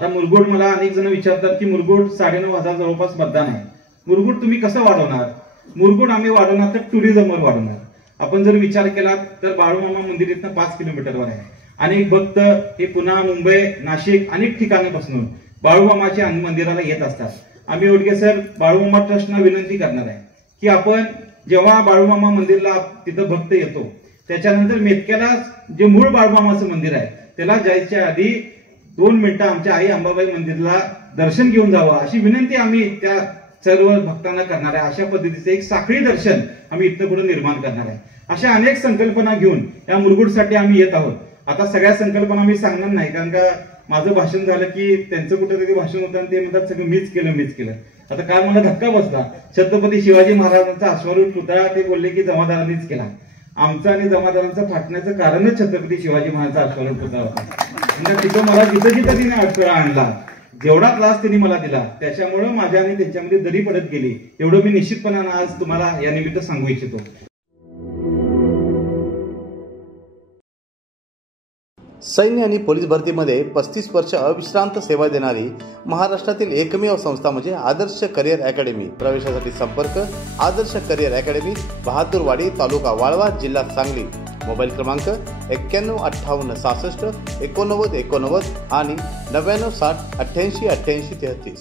आता मुरगुड मला अनेक जण विचारतात की मुरगुड 9,500 जवळपास मतदान आहे, मुरगुड तुम्ही कसं वाढवणार? मुरगुड आम्ही वाढवणार तर टुरिझमवर वाढवणार. आपण जर विचार केला तर बाळूमामा मंदिर इथनं 5 किलोमीटरवर आहे. अनेक भक्त हे पुणे, मुंबई, नाशिक अनेक ठिकाणापासून बाळूमामाच्या मंदिराला येत असतात. आम्ही ओडके सर बाळूमामा ट्रस्टना विनंती करणार आहे की आपण जेव्हा बाळूमामा मंदिरला तिथं भक्त येतो त्याच्यानंतर मेतक्याला जे मूळ बाळूमामाचं मंदिर आहे त्याला जायच्या आधी 2 मिनिटं आमच्या आई अंबाबाई मंदिरला दर्शन घेऊन जावं अशी विनंती आम्ही त्या सर्व भक्तांना करणार आहे. अशा पद्धतीचं एक साखळी दर्शन आम्ही इथं पुढे निर्माण करणार आहे. अशा अनेक संकल्पना घेऊन या मुरगुडसाठी आम्ही येत आहोत. आता सगळ्या संकल्पना मी सांगणार नाही कारण का माझं भाषण झालं की त्यांचं कुठेतरी भाषण होतं आणि ते म्हणतात सगळं मीच केलं. आता काल मला धक्का बसला. छत्रपती शिवाजी महाराजांचा अश्वारूढ पुतळा ते बोलले की जमादारांनीच केला. आमचं आणि जमादारांचं फाटण्याचं कारणच छत्रपती शिवाजी महाराजांचा अश्वारूढ पुतळा होता. तिथं मला जिथं तिने अडथळा आणला, जेवढा त्रास त्यांनी मला दिला त्याच्यामुळे माझ्या आणि त्यांच्यामध्ये दरी पडत गेली. एवढं मी निश्चितपणानं आज तुम्हाला या निमित्त सांगू इच्छितो. सैन्य आणि पोलीस भरतीमध्ये 35 वर्ष अविश्रांत सेवा देणारी महाराष्ट्रातील एकमेव संस्था म्हणजे आदर्श करिअर अकॅडमी. प्रवेशासाठी संपर्क आदर्श करिअर अकॅडमी, बहादूरवाडी, तालुका वाळवा, जिल्हा सांगली. मोबाईल क्रमांक 915866 8989 आणि 9960 888833.